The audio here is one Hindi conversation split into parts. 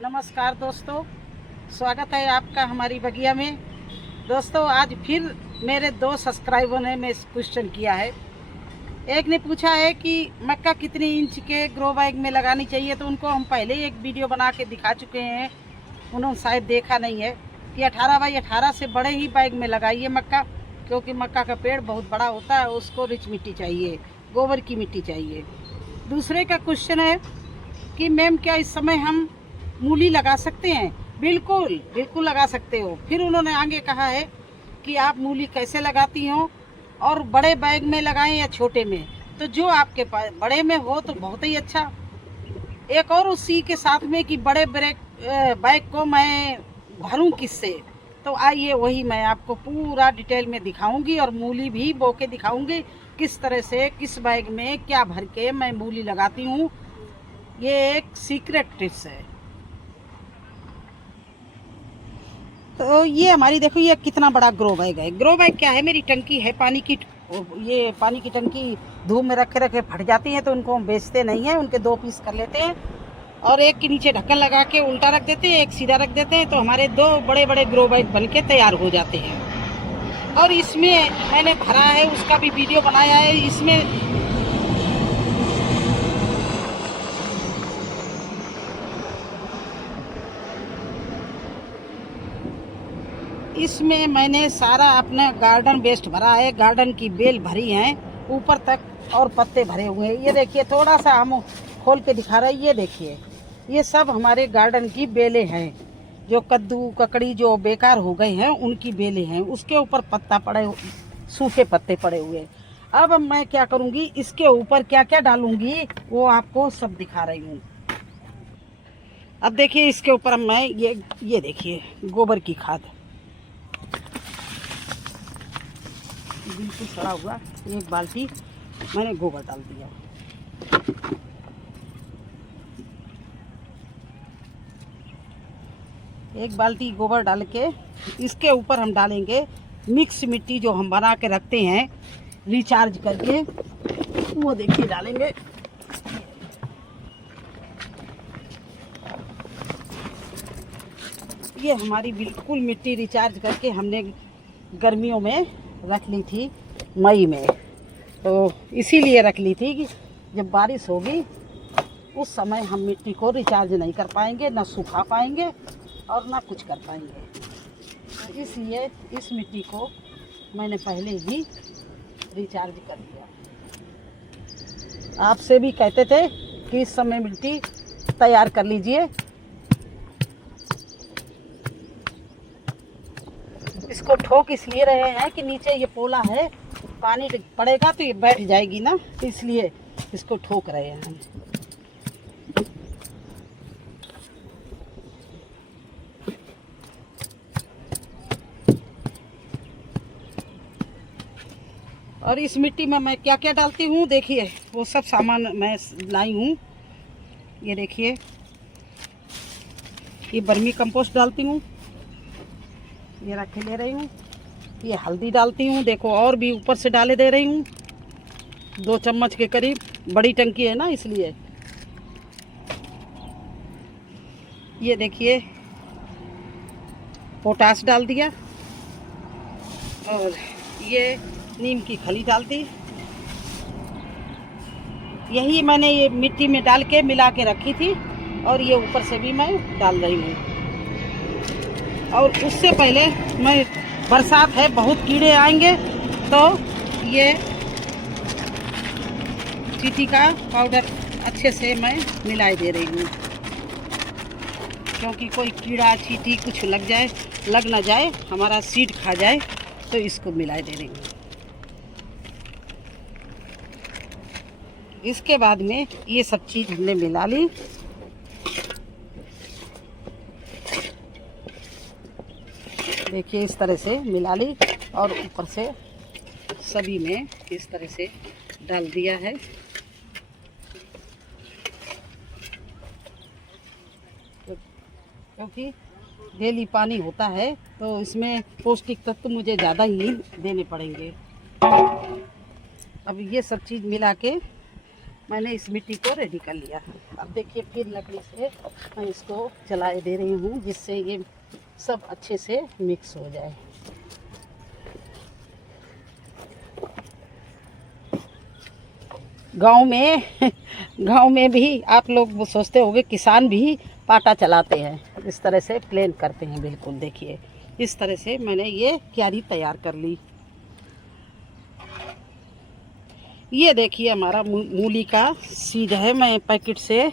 नमस्कार दोस्तों, स्वागत है आपका हमारी बगिया में। दोस्तों, आज फिर मेरे 2 सब्सक्राइबर ने मैं क्वेश्चन किया है। एक ने पूछा है कि मक्का कितनी इंच के ग्रो बैग में लगानी चाहिए, तो उनको हम पहले ही एक वीडियो बना के दिखा चुके हैं। उन्होंने शायद देखा नहीं है कि 18 बाई 18 से बड़े ही बैग में लगाइए मक्का, क्योंकि मक्का का पेड़ बहुत बड़ा होता है, उसको रिच मिट्टी चाहिए, गोबर की मिट्टी चाहिए। दूसरे का क्वेश्चन है कि मैम क्या इस समय हम मूली लगा सकते हैं? बिल्कुल बिल्कुल लगा सकते हो। फिर उन्होंने आगे कहा है कि आप मूली कैसे लगाती हो और बड़े बैग में लगाएं या छोटे में। तो जो आपके पास बड़े में हो तो बहुत ही अच्छा। एक और उसी के साथ में कि बड़े बैग को मैं भरूं किससे, तो आइए वही मैं आपको पूरा डिटेल में दिखाऊंगी और मूली भी बो के दिखाऊंगी किस तरह से किस बैग में क्या भर के मैं मूली लगाती हूँ। ये एक सीक्रेट टिप्स है। तो ये हमारी देखो, ये कितना बड़ा ग्रो बैग है। ग्रो बैग क्या है, मेरी टंकी है पानी की। ये पानी की टंकी धूप में रखे रखे फट जाती है, तो उनको हम बेचते नहीं हैं, उनके 2 पीस कर लेते हैं और एक के नीचे ढक्कन लगा के उल्टा रख देते हैं, एक सीधा रख देते हैं, तो हमारे 2 बड़े बड़े ग्रो बैग बन के तैयार हो जाते हैं। और इसमें मैंने भरा है, उसका भी वीडियो बनाया है। इसमें मैंने सारा अपना गार्डन वेस्ट भरा है, गार्डन की बेल भरी है ऊपर तक और पत्ते भरे हुए हैं। ये देखिए, थोड़ा सा हम खोल के दिखा रहे हैं। ये देखिए, ये सब हमारे गार्डन की बेलें हैं, जो कद्दू ककड़ी जो बेकार हो गए हैं उनकी बेलें हैं। उसके ऊपर पत्ता पड़े, सूखे पत्ते पड़े हुए। अब मैं क्या करूँगी, इसके ऊपर क्या क्या डालूंगी वो आपको सब दिखा रही हूँ। अब देखिए, इसके ऊपर मैं ये देखिए गोबर की खाद बिल्कुल सड़ा हुआ 1 बाल्टी मैंने गोबर डाल दिया। एक बाल्टी गोबर डाल के इसके ऊपर हम डालेंगे मिक्स मिट्टी जो हम बना के रखते हैं रिचार्ज करके, वो देखिए डालेंगे। ये हमारी बिल्कुल मिट्टी रिचार्ज करके हमने गर्मियों में रख ली थी, मई में। तो इसीलिए रख ली थी कि जब बारिश होगी उस समय हम मिट्टी को रिचार्ज नहीं कर पाएंगे, ना सुखा पाएंगे और ना कुछ कर पाएंगे। तो इसलिए इस मिट्टी को मैंने पहले ही रिचार्ज कर दिया। आपसे भी कहते थे कि इस समय मिट्टी तैयार कर लीजिए। इसको ठोक इसलिए रहे हैं कि नीचे ये पोला है, पानी पड़ेगा तो ये बैठ जाएगी ना, इसलिए इसको ठोक रहे हैं हम। और इस मिट्टी में मैं क्या क्या डालती हूँ देखिए, वो सब सामान मैं लाई हूँ। ये देखिए, ये वर्मी कंपोस्ट डालती हूँ, ये रख के ले रही हूँ। ये हल्दी डालती हूँ, देखो और भी ऊपर से डाले दे रही हूँ 2 चम्मच के करीब, बड़ी टंकी है ना इसलिए। ये देखिए, पोटास डाल दिया और ये नीम की खली डाल दी। यही मैंने ये मिट्टी में डाल के मिला के रखी थी और ये ऊपर से भी मैं डाल रही हूँ। और उससे पहले मैं, बरसात है, बहुत कीड़े आएंगे, तो ये चींटी का पाउडर अच्छे से मैं मिला दे रही हूँ, क्योंकि कोई कीड़ा चींटी कुछ लग ना जाए, हमारा सीड खा जाए, तो इसको मिला दे रही हूँ। इसके बाद में ये सब चीज़ हमने मिला ली। देखिए, इस तरह से मिला ली और ऊपर से सभी में इस तरह से डाल दिया है। क्योंकि डेली पानी होता है तो इसमें पौष्टिक तत्व मुझे ज़्यादा ही देने पड़ेंगे। अब ये सब चीज़ मिला के मैंने इस मिट्टी को रेडी कर लिया। अब देखिए फिर लकड़ी से मैं इसको जलाए दे रही हूँ, जिससे ये सब अच्छे से मिक्स हो जाए। गांव में भी आप लोग सोचते होंगे किसान भी पाटा चलाते हैं, इस तरह से प्लेन करते हैं। बिल्कुल देखिए इस तरह से मैंने ये क्यारी तैयार कर ली। ये देखिए हमारा मूली का सीड है, मैं पैकेट से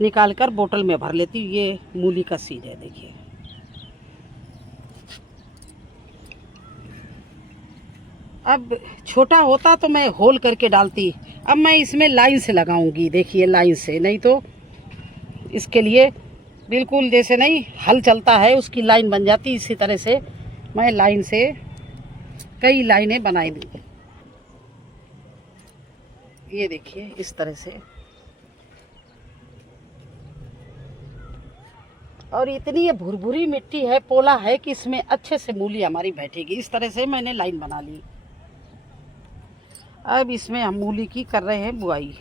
निकाल कर बोतल में भर लेती हूँ। ये मूली का सीड है देखिए। अब छोटा होता तो मैं होल करके डालती, अब मैं इसमें लाइन से लगाऊंगी। देखिए लाइन से, नहीं तो इसके लिए बिल्कुल जैसे नहीं हल चलता है उसकी लाइन बन जाती, इसी तरह से मैं लाइन से कई लाइनें बनाई दी। ये देखिए इस तरह से। और इतनी ये भुरभुरी मिट्टी है, पोला है कि इसमें अच्छे से मूली हमारी बैठेगी। इस तरह से मैंने लाइन बना ली। अब इसमें हम मूली की कर रहे हैं बुआई।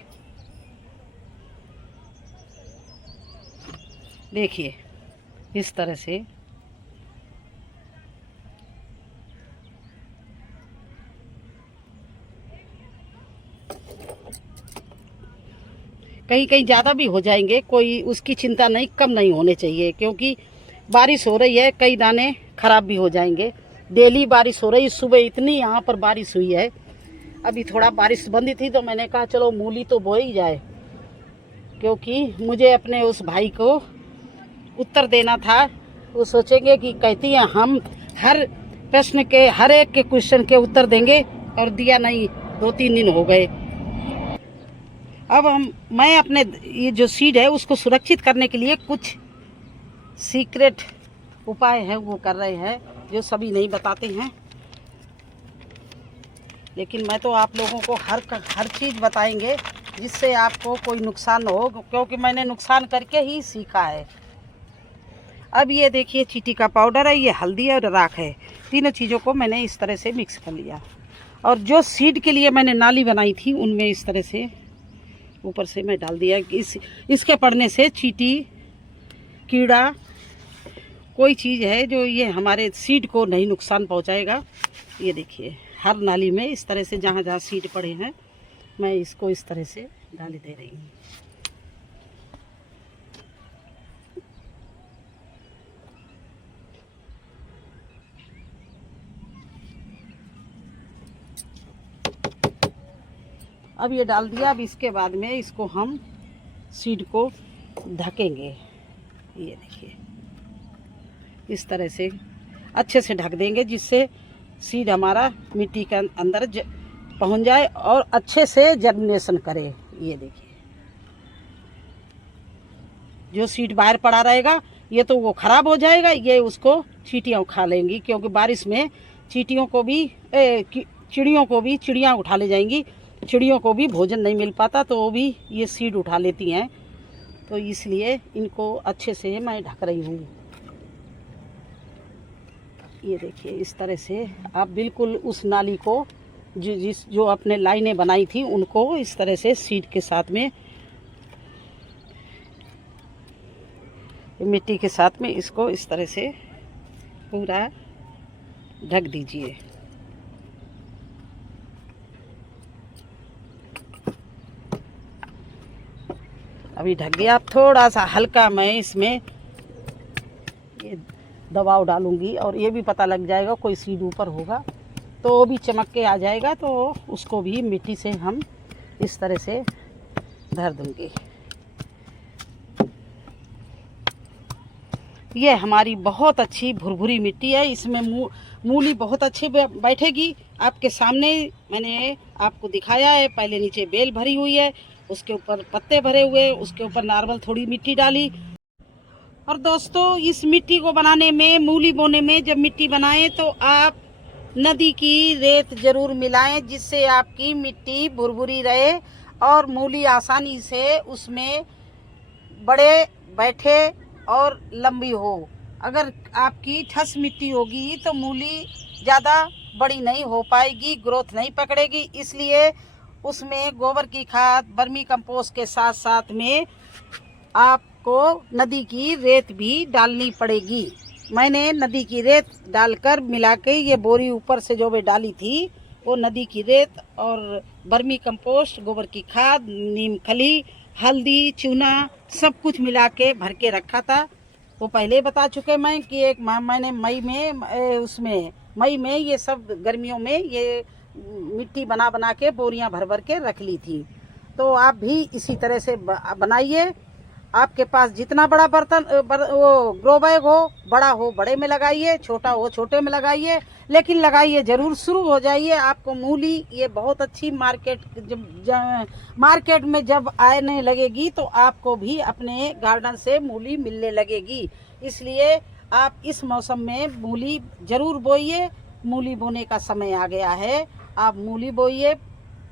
देखिए इस तरह से। कहीं कहीं ज़्यादा भी हो जाएंगे, कोई उसकी चिंता नहीं, कम नहीं होने चाहिए, क्योंकि बारिश हो रही है, कई दाने खराब भी हो जाएंगे। डेली बारिश हो रही है, सुबह इतनी यहाँ पर बारिश हुई है। अभी थोड़ा बारिश बंदी थी तो मैंने कहा चलो मूली तो बो ही जाए, क्योंकि मुझे अपने उस भाई को उत्तर देना था। वो सोचेंगे कि कहती हैं हम हर प्रश्न के, हर एक के क्वेश्चन के उत्तर देंगे, और दिया नहीं, 2-3 दिन हो गए। अब मैं अपने ये जो सीड है उसको सुरक्षित करने के लिए कुछ सीक्रेट उपाय है वो कर रहे हैं, जो सभी नहीं बताते हैं। लेकिन मैं तो आप लोगों को हर चीज़ बताएंगे जिससे आपको कोई नुकसान न हो, क्योंकि मैंने नुकसान करके ही सीखा है। अब ये देखिए चीटी का पाउडर है, ये हल्दी और राख है, तीनों चीज़ों को मैंने इस तरह से मिक्स कर लिया। और जो सीड के लिए मैंने नाली बनाई थी उनमें इस तरह से ऊपर से मैं डाल दिया। इसके पड़ने से चीटी, कीड़ा, कोई चीज़ है जो ये हमारे सीड को नहीं नुकसान पहुंचाएगा। ये देखिए हर नाली में इस तरह से जहाँ जहाँ सीड पड़े हैं मैं इसको इस तरह से डाल दे रही हूँ। अब ये डाल दिया। अब इसके बाद में इसको हम सीड को ढकेंगे। ये देखिए इस तरह से अच्छे से ढक देंगे, जिससे सीड हमारा मिट्टी के अंदर पहुंच जाए और अच्छे से जर्मिनेशन करे। ये देखिए जो सीड बाहर पड़ा रहेगा ये तो वो खराब हो जाएगा, ये उसको चींटियाँ खा लेंगी, क्योंकि बारिश में चींटियों को भी चिड़ियों को भी चिड़ियाँ उठा ले जाएंगी। चिड़ियों को भी भोजन नहीं मिल पाता तो वो भी ये सीड उठा लेती हैं, तो इसलिए इनको अच्छे से मैं ढक रही हूँ। ये देखिए इस तरह से आप बिल्कुल उस नाली को जो अपने लाइनें बनाई थी उनको इस तरह से सीड के साथ में, मिट्टी के साथ में इसको इस तरह से पूरा ढक दीजिए। अभी ढक गया। अब थोड़ा सा हल्का मैं इसमें ये दबाव डालूंगी, और ये भी पता लग जाएगा कोई सीड ऊपर होगा तो वो भी चमक के आ जाएगा, तो उसको भी मिट्टी से हम इस तरह से धर दूंगी। ये हमारी बहुत अच्छी भुरभुरी मिट्टी है, इसमें मूली बहुत अच्छी बैठेगी। आपके सामने मैंने आपको दिखाया है, पहले नीचे बेल भरी हुई है, उसके ऊपर पत्ते भरे हुए, उसके ऊपर नॉर्मल थोड़ी मिट्टी डाली। और दोस्तों इस मिट्टी को बनाने में, मूली बोने में जब मिट्टी बनाएं तो आप नदी की रेत जरूर मिलाएं, जिससे आपकी मिट्टी भुरभुरी रहे और मूली आसानी से उसमें बड़े बैठे और लंबी हो। अगर आपकी ठस मिट्टी होगी तो मूली ज़्यादा बड़ी नहीं हो पाएगी, ग्रोथ नहीं पकड़ेगी। इसलिए उसमें गोबर की खाद, वर्मी कंपोस्ट के साथ साथ में आपको नदी की रेत भी डालनी पड़ेगी। मैंने नदी की रेत डालकर मिला के ये बोरी ऊपर से जो भी डाली थी, वो नदी की रेत और वर्मी कंपोस्ट, गोबर की खाद, नीम खली, हल्दी, चूना सब कुछ मिला के भर के रखा था। वो पहले बता चुके मैं कि एक मैंने मई में ये सब गर्मियों में ये मिट्टी बना बना के बोरियां भर भर के रख ली थी। तो आप भी इसी तरह से बनाइए। आपके पास जितना बड़ा बर्तन वो ग्रो बैग हो, बड़ा हो बड़े में लगाइए, छोटा हो छोटे में लगाइए, लेकिन लगाइए ज़रूर, शुरू हो जाइए। आपको मूली ये बहुत अच्छी मार्केट में जब आने लगेगी तो आपको भी अपने गार्डन से मूली मिलने लगेगी। इसलिए आप इस मौसम में मूली ज़रूर बोइए। मूली बोने का समय आ गया है, आप मूली बोइए।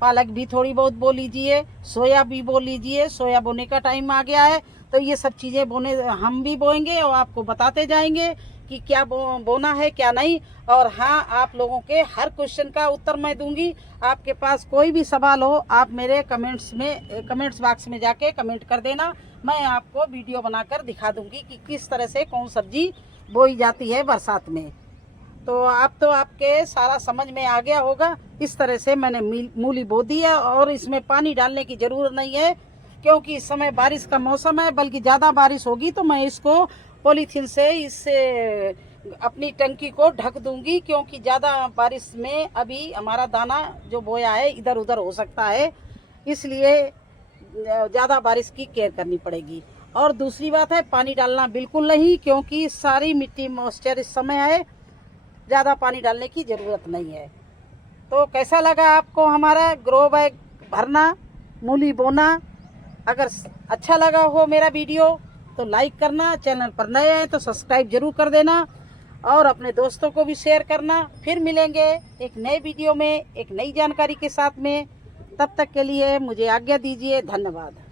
पालक भी थोड़ी बहुत बो लीजिए, सोया भी बो लीजिए, सोया बोने का टाइम आ गया है। तो ये सब चीज़ें बोने हम भी बोएंगे और आपको बताते जाएंगे कि क्या बोना है क्या नहीं। और हाँ, आप लोगों के हर क्वेश्चन का उत्तर मैं दूंगी। आपके पास कोई भी सवाल हो, आप मेरे कमेंट्स बॉक्स में जाके कमेंट कर देना। मैं आपको वीडियो बनाकर दिखा दूंगी कि किस तरह से कौन सब्जी बोई जाती है बरसात में। तो आपके सारा समझ में आ गया होगा। इस तरह से मैंने मूली बो दी है और इसमें पानी डालने की ज़रूरत नहीं है, क्योंकि इस समय बारिश का मौसम है। बल्कि ज़्यादा बारिश होगी तो मैं इसको पॉलीथीन से इससे अपनी टंकी को ढक दूंगी, क्योंकि ज़्यादा बारिश में अभी हमारा दाना जो बोया है इधर उधर हो सकता है। इसलिए ज़्यादा बारिश की केयर करनी पड़ेगी। और दूसरी बात है, पानी डालना बिल्कुल नहीं, क्योंकि सारी मिट्टी मॉइस्चर इस समय है, ज़्यादा पानी डालने की ज़रूरत नहीं है। तो कैसा लगा आपको हमारा ग्रो बैग भरना, मूली बोना? अगर अच्छा लगा हो मेरा वीडियो तो लाइक करना, चैनल पर नए हैं तो सब्सक्राइब जरूर कर देना और अपने दोस्तों को भी शेयर करना। फिर मिलेंगे एक नए वीडियो में एक नई जानकारी के साथ में। तब तक के लिए मुझे आज्ञा दीजिए। धन्यवाद।